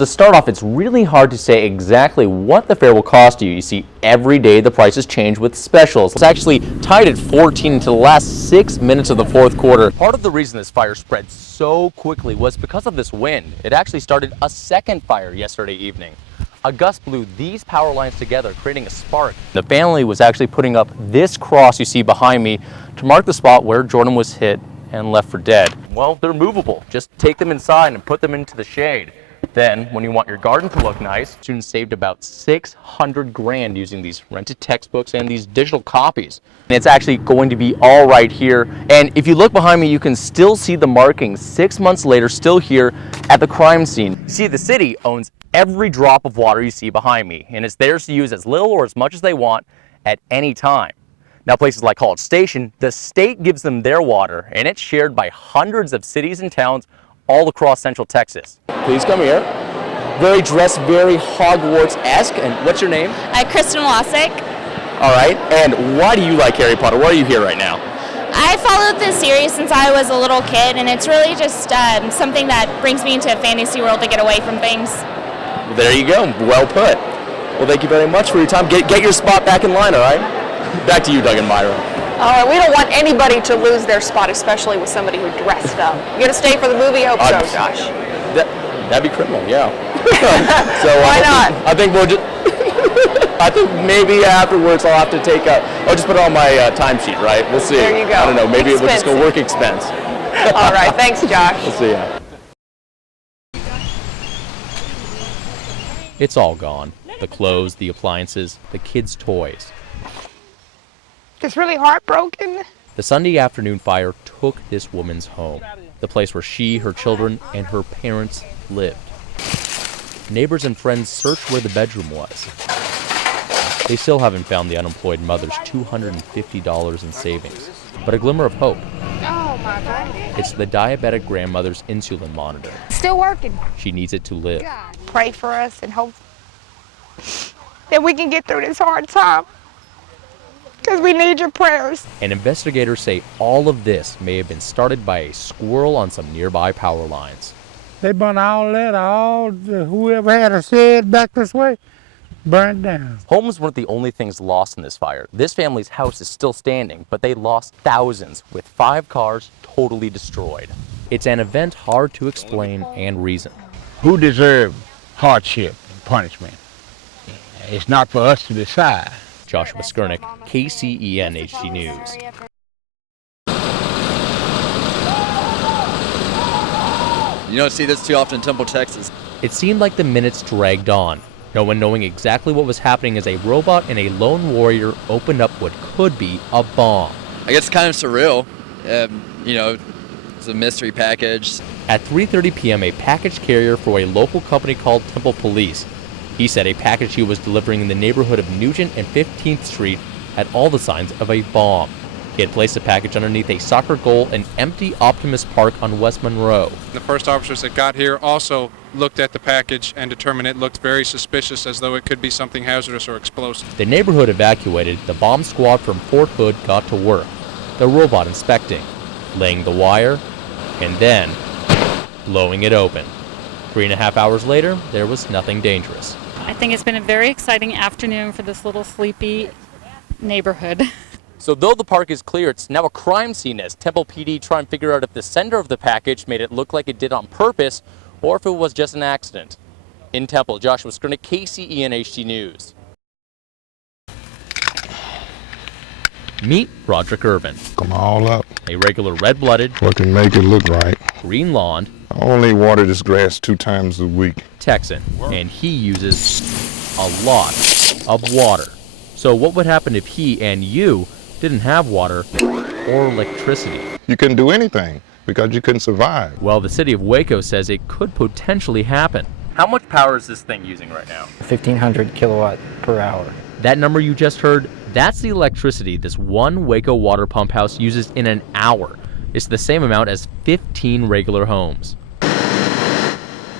To start off, it's really hard to say exactly what the fare will cost you. You see, every day the prices change with specials. It's actually tied at 14 into the last 6 minutes of the fourth quarter. Part of the reason this fire spread so quickly was because of this wind. It actually started a second fire yesterday evening. A gust blew these power lines together, creating a spark. The family was actually putting up this cross you see behind me to mark the spot where Jordan was hit and left for dead. Well, they're movable. Just take them inside and put them into the shade. Then, when you want your garden to look nice, students saved about 600 grand using these rented textbooks and these digital copies. And it's actually going to be all right here. And if you look behind me, you can still see the markings 6 months later, still here at the crime scene. You see, the city owns every drop of water you see behind me, and it's theirs to use as little or as much as they want at any time. Now, places like College Station, the state gives them their water, and it's shared by hundreds of cities and towns all across Central Texas. Please come here. Very dressed, very Hogwarts-esque. And what's your name? Kristen Wasik. All right. And why do you like Harry Potter? Why are you here right now? I followed this series since I was a little kid, and it's really just something that brings me into a fantasy world to get away from things. Well, there you go. Well put. Well, thank you very much for your time. Get your spot back in line, all right? Back to you, Doug and Myra. All right, we don't want anybody to lose their spot, especially with somebody who dressed up. You gonna stay for the movie? Hope so, Josh. That'd be criminal, yeah. So why not? I think we'll just. I think maybe afterwards I'll have to take I'll just put it on my timesheet, right? We'll see. There you go. I don't know. Maybe it will just go work expense. All right, thanks, Josh. We'll see ya. It's all gone. The clothes, the appliances, the kids' toys. Just really heartbroken. The Sunday afternoon fire took this woman's home, the place where she, her children, and her parents lived. Neighbors and friends searched where the bedroom was. They still haven't found the unemployed mother's $250 in savings, but a glimmer of hope. Oh my God. It's the diabetic grandmother's insulin monitor. Still working. She needs it to live. God, pray for us and hope that we can get through this hard time. Because we need your prayers. And investigators say all of this may have been started by a squirrel on some nearby power lines. They burned whoever had a shed back this way, burned down. Homes weren't the only things lost in this fire. This family's house is still standing, but they lost thousands, with 5 cars totally destroyed. It's an event hard to explain and reason. Who deserved hardship and punishment? It's not for us to decide. Joshua Skurnick, KCEN HD News. You don't see this too often in Temple, Texas. It seemed like the minutes dragged on, no one knowing exactly what was happening as a robot and a lone warrior opened up what could be a bomb. I guess it's kind of surreal. It's a mystery package. At 3:30 p.m., a package carrier for a local company called Temple Police. He said a package he was delivering in the neighborhood of Nugent and 15th Street had all the signs of a bomb. He had placed the package underneath a soccer goal in empty Optimus Park on West Monroe. The first officers that got here also looked at the package and determined it looked very suspicious, as though it could be something hazardous or explosive. The neighborhood evacuated. The bomb squad from Fort Hood got to work. The robot inspecting, laying the wire, and then blowing it open. 3.5 hours later, there was nothing dangerous. I think it's been a very exciting afternoon for this little sleepy neighborhood. So though the park is clear, it's now a crime scene as Temple PD try and figure out if the sender of the package made it look like it did on purpose or if it was just an accident. In Temple, Joshua Skurnick, KCEN HD News. Meet Roderick Irvin. Come all up. A regular red-blooded, What can make it look right? green-lawned, I only water this grass 2 times a week. Texan, and he uses a lot of water. So what would happen if he and you didn't have water or electricity? You couldn't do anything because you couldn't survive. Well, the city of Waco says it could potentially happen. How much power is this thing using right now? 1,500 kilowatt per hour. That number you just heard, that's the electricity this one Waco water pump house uses in an hour. It's the same amount as 15 regular homes.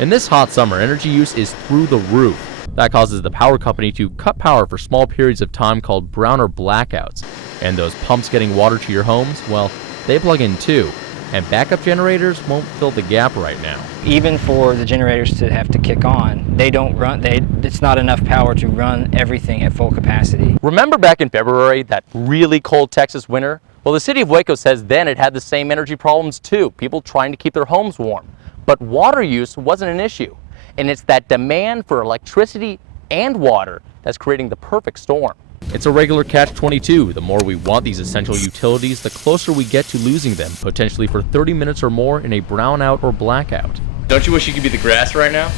In this hot summer, energy use is through the roof. That causes the power company to cut power for small periods of time called browner blackouts. And those pumps getting water to your homes, well, they plug in too. and backup generators won't fill the gap right now. Even for the generators to have to kick on, they don't run, it's not enough power to run everything at full capacity. Remember back in February, that really cold Texas winter? Well, the city of Waco says then it had the same energy problems too, people trying to keep their homes warm. But water use wasn't an issue, and it's that demand for electricity and water that's creating the perfect storm. It's a regular catch-22. The more we want these essential utilities, the closer we get to losing them, potentially for 30 minutes or more in a brownout or blackout. Don't you wish you could be the grass right now?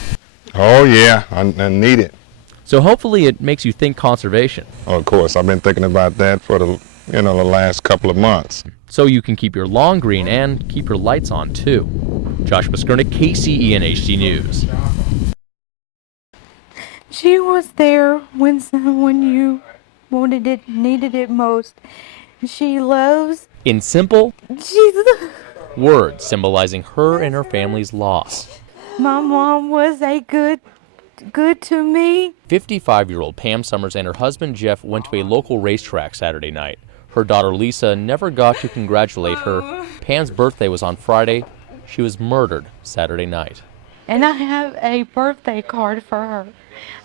Oh yeah, I need it. So hopefully it makes you think conservation. Oh, of course, I've been thinking about that for the last couple of months. So you can keep your lawn green and keep your lights on too. Joshua Skurnick, KCEN HD News. She was there when you wanted it, needed it most. She loves. In simple Jesus. words symbolizing her and her family's loss. My mom was good to me. 55-year-old Pam Summers and her husband Jeff went to a local racetrack Saturday night. Her daughter Lisa never got to congratulate her. Pam's birthday was on Friday. She was murdered Saturday night. And I have a birthday card for her.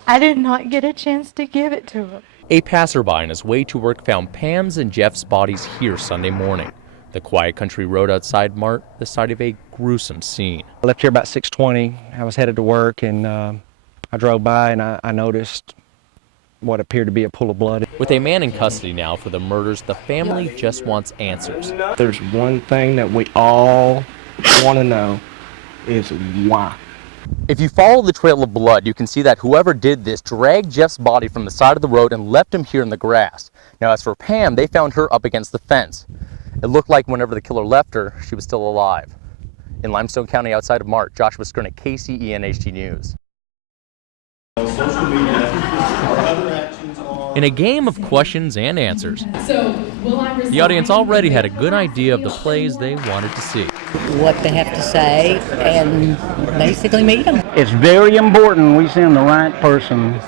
I did not get a chance to give it to her. A passerby on his way to work found Pam's and Jeff's bodies here Sunday morning. The quiet country road outside Mart, the site of a gruesome scene. I left here about 6:20. I was headed to work, and I drove by and I noticed what appeared to be a pool of blood. With a man in custody now for the murders, the family just wants answers. There's one thing that we all want to know is why. If you follow the trail of blood, you can see that whoever did this dragged Jeff's body from the side of the road and left him here in the grass. Now, as for Pam, they found her up against the fence. It looked like whenever the killer left her, she was still alive. In Limestone County outside of Mart, Joshua Skurnick, KCEN HD News. In a game of questions and answers, the audience already had a good idea of the plays they wanted to see. What they have to say and basically meet them. It's very important we send the right person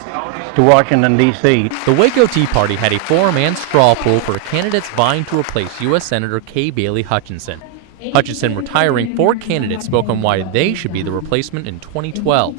to Washington, D.C. The Waco Tea Party had a forum and straw poll for candidates vying to replace U.S. Senator Kay Bailey Hutchinson. Hutchinson retiring 4 candidates spoke on why they should be the replacement in 2012.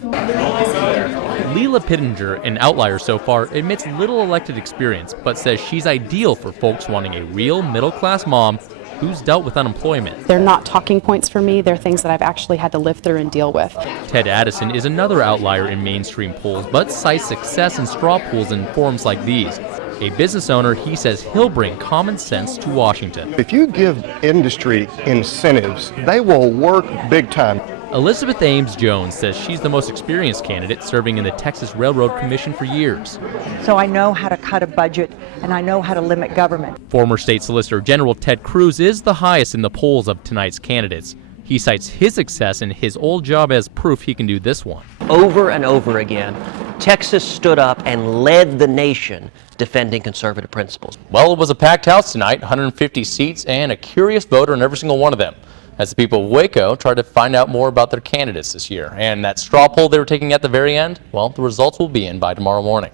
Leela Pittenger, an outlier so far, admits little elected experience, but says she's ideal for folks wanting a real middle-class mom who's dealt with unemployment. They're not talking points for me. They're things that I've actually had to live through and deal with. Ted Addison is another outlier in mainstream polls, but cites success in straw polls in forums like these. A business owner, he says he'll bring common sense to Washington. If you give industry incentives, they will work big time. Elizabeth Ames Jones says she's the most experienced candidate, serving in the Texas Railroad Commission for years. So I know how to cut a budget and I know how to limit government. Former State Solicitor General Ted Cruz is the highest in the polls of tonight's candidates. He cites his success in his old job as proof he can do this one. Over and over again, Texas stood up and led the nation defending conservative principles. Well, it was a packed house tonight, 150 seats, and a curious voter in every single one of them, as the people of Waco tried to find out more about their candidates this year. And that straw poll they were taking at the very end, well, the results will be in by tomorrow morning.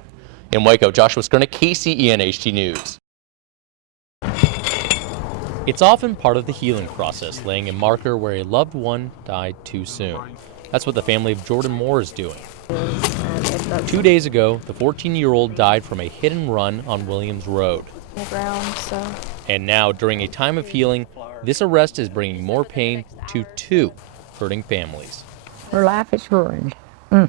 In Waco, Joshua Skurnick, KCEN HD News. It's often part of the healing process, laying a marker where a loved one died too soon. That's what the family of Jordan Moore is doing. 2 days ago, the 14-year-old died from a hit and run on Williams Road. And now, during a time of healing, this arrest is bringing more pain to 2 hurting families. Her life is ruined. I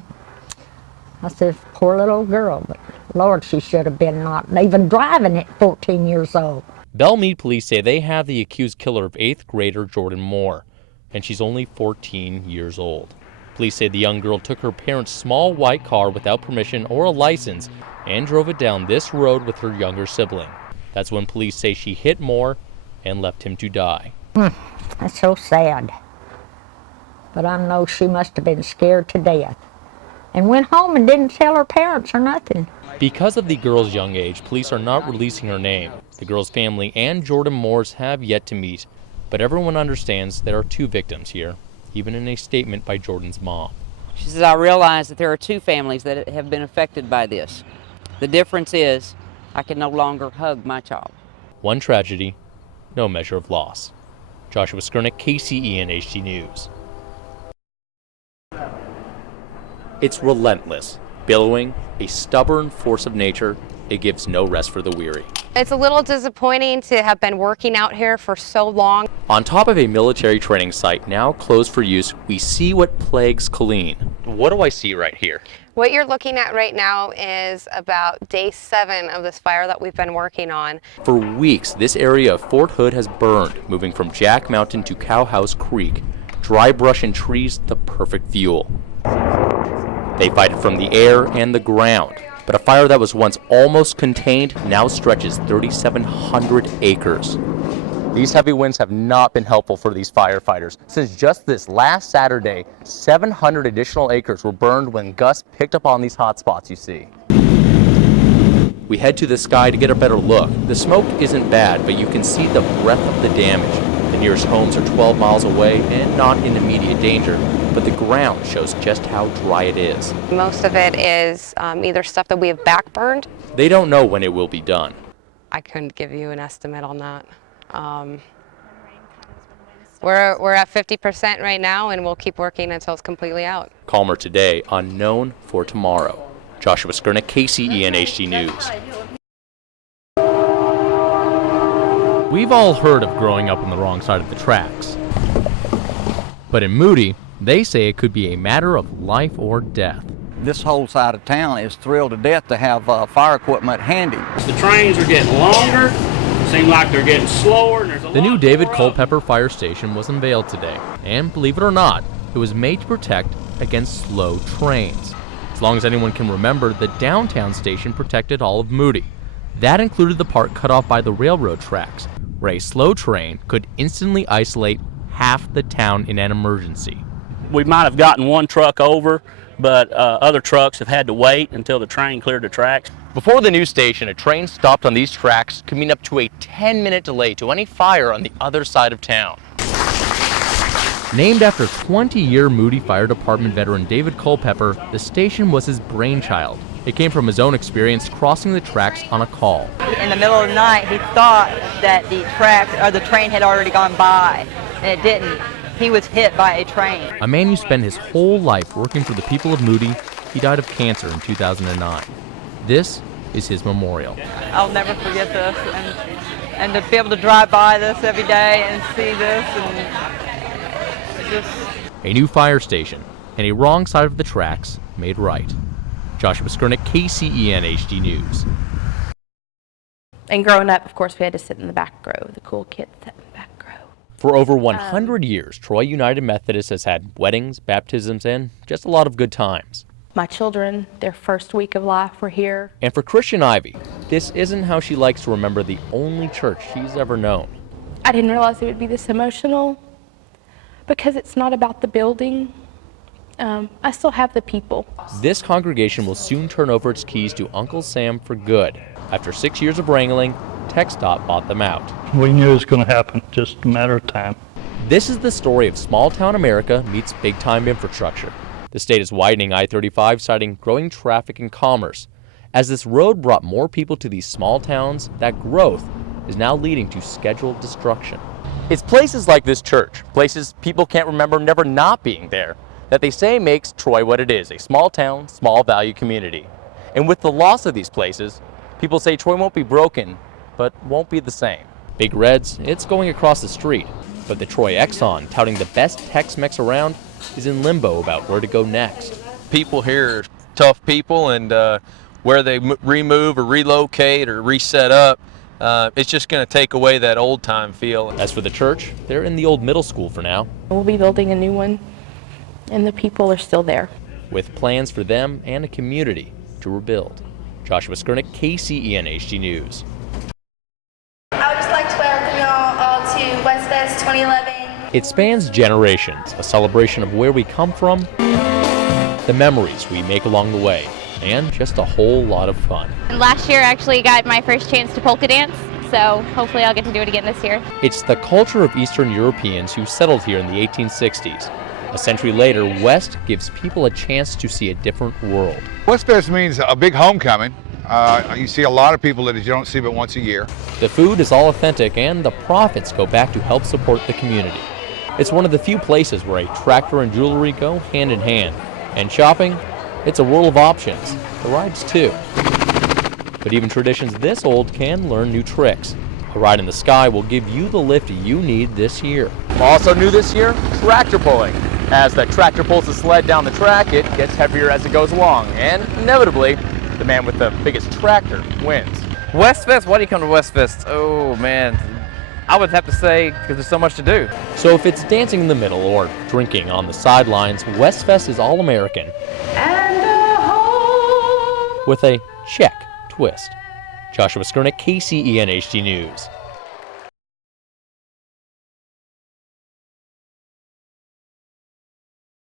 said, poor little girl, but Lord, she should have been not even driving at 14 years old. Belmead police say they have the accused killer of 8th grader Jordan Moore, and she's only 14 years old. Police say the young girl took her parents' small white car without permission or a license and drove it down this road with her younger sibling. That's when police say she hit Moore and left him to die. That's so sad. But I know she must have been scared to death and went home and didn't tell her parents or nothing. Because of the girl's young age, police are not releasing her name. The girl's family and Jordan Moore's have yet to meet, but everyone understands there are 2 victims here, even in a statement by Jordan's mom. She says, I realize that there are 2 families that have been affected by this. The difference is I can no longer hug my child. One tragedy, no measure of loss. Joshua Skurnick, KCEN HD News. It's relentless, billowing, a stubborn force of nature. It gives no rest for the weary. It's a little disappointing to have been working out here for so long. On top of a military training site now closed for use, we see what plagues Killeen. What do I see right here? What you're looking at right now is about day 7 of this fire that we've been working on. For weeks, this area of Fort Hood has burned, moving from Jack Mountain to Cowhouse Creek. Dry brush and trees, the perfect fuel. They fight it from the air and the ground. But a fire that was once almost contained now stretches 3,700 acres. These heavy winds have not been helpful for these firefighters. Since just this last Saturday, 700 additional acres were burned when gusts picked up on these hot spots you see. We head to the sky to get a better look. The smoke isn't bad, but you can see the breadth of the damage. The nearest homes are 12 miles away and not in immediate danger, but the ground shows just how dry it is. Most of it is either stuff that we have backburned. They don't know when it will be done. I couldn't give you an estimate on that. We're at 50% right now, and we'll keep working until it's completely out. Calmer today, unknown for tomorrow. Joshua Skurnick, KCEN HD News. We've all heard of growing up on the wrong side of the tracks. But in Moody, they say it could be a matter of life or death. This whole side of town is thrilled to death to have fire equipment handy. The trains are getting longer, seem like they're getting slower. And there's The new David Culpeper Fire Station was unveiled today, and believe it or not, it was made to protect against slow trains. As long as anyone can remember, the downtown station protected all of Moody. That included the part cut off by the railroad tracks, where a slow train could instantly isolate half the town in an emergency. We might have gotten one truck over, but other trucks have had to wait until the train cleared the tracks. Before the new station, a train stopped on these tracks could mean up to a 10-minute delay to any fire on the other side of town. Named after 20-year Moody Fire Department veteran David Culpeper, the station was his brainchild. It came from his own experience crossing the tracks on a call. In the middle of the night, he thought that the train had already gone by, and it didn't. He was hit by a train. A man who spent his whole life working for the people of Moody, he died of cancer in 2009. This is his memorial. I'll never forget this, and to be able to drive by this every day and see this, and just... A new fire station and a wrong side of the tracks made right. Joshua Skurnick, KCEN HD News. And growing up, of course, we had to sit in the back row. The cool kids sat in the back row. For over 100 years, Troy United Methodist has had weddings, baptisms, and just a lot of good times. My children, their first week of life were here. And for Christian Ivy, this isn't how she likes to remember the only church she's ever known. I didn't realize it would be this emotional because it's not about the building. I still have the people. This congregation will soon turn over its keys to Uncle Sam for good. After 6 years of wrangling, TxDOT bought them out. We knew it was going to happen, just a matter of time. This is the story of small-town America meets big-time infrastructure. The state is widening I-35, citing growing traffic and commerce. As this road brought more people to these small towns, that growth is now leading to scheduled destruction. It's places like this church, places people can't remember never not being there, that they say makes Troy what it is, a small town, small value community. And with the loss of these places, people say Troy won't be broken, but won't be the same. Big Reds, it's going across the street, but the Troy Exxon, touting the best Tex-Mex around, is in limbo about where to go next. People here are tough people, and where they remove or relocate or reset up, it's just going to take away that old-time feel. As for the church, they're in the old middle school for now. We'll be building a new one, and the people are still there. With plans for them and a community to rebuild. Joshua Skurnick, KCEN HD News. I would just like to welcome y'all all to West Fest 2011. It spans generations, a celebration of where we come from, the memories we make along the way, and just a whole lot of fun. And last year I actually got my first chance to polka dance, so hopefully I'll get to do it again this year. It's the culture of Eastern Europeans who settled here in the 1860s. A century later, West gives people a chance to see a different world. West Fest means a big homecoming. You see a lot of people that you don't see but once a year. The food is all authentic and the profits go back to help support the community. It's one of the few places where a tractor and jewelry go hand in hand. And shopping, it's a world of options. The rides too. But even traditions this old can learn new tricks. A ride in the sky will give you the lift you need this year. Also new this year, tractor pulling. As the tractor pulls the sled down the track, it gets heavier as it goes along, and inevitably, the man with the biggest tractor wins. Westfest? Why do you come to Westfest? Oh man, I would have to say because there's so much to do. So if it's dancing in the middle or drinking on the sidelines, Westfest is all American. With a Czech twist. Joshua Skurnik, KCEN HD News.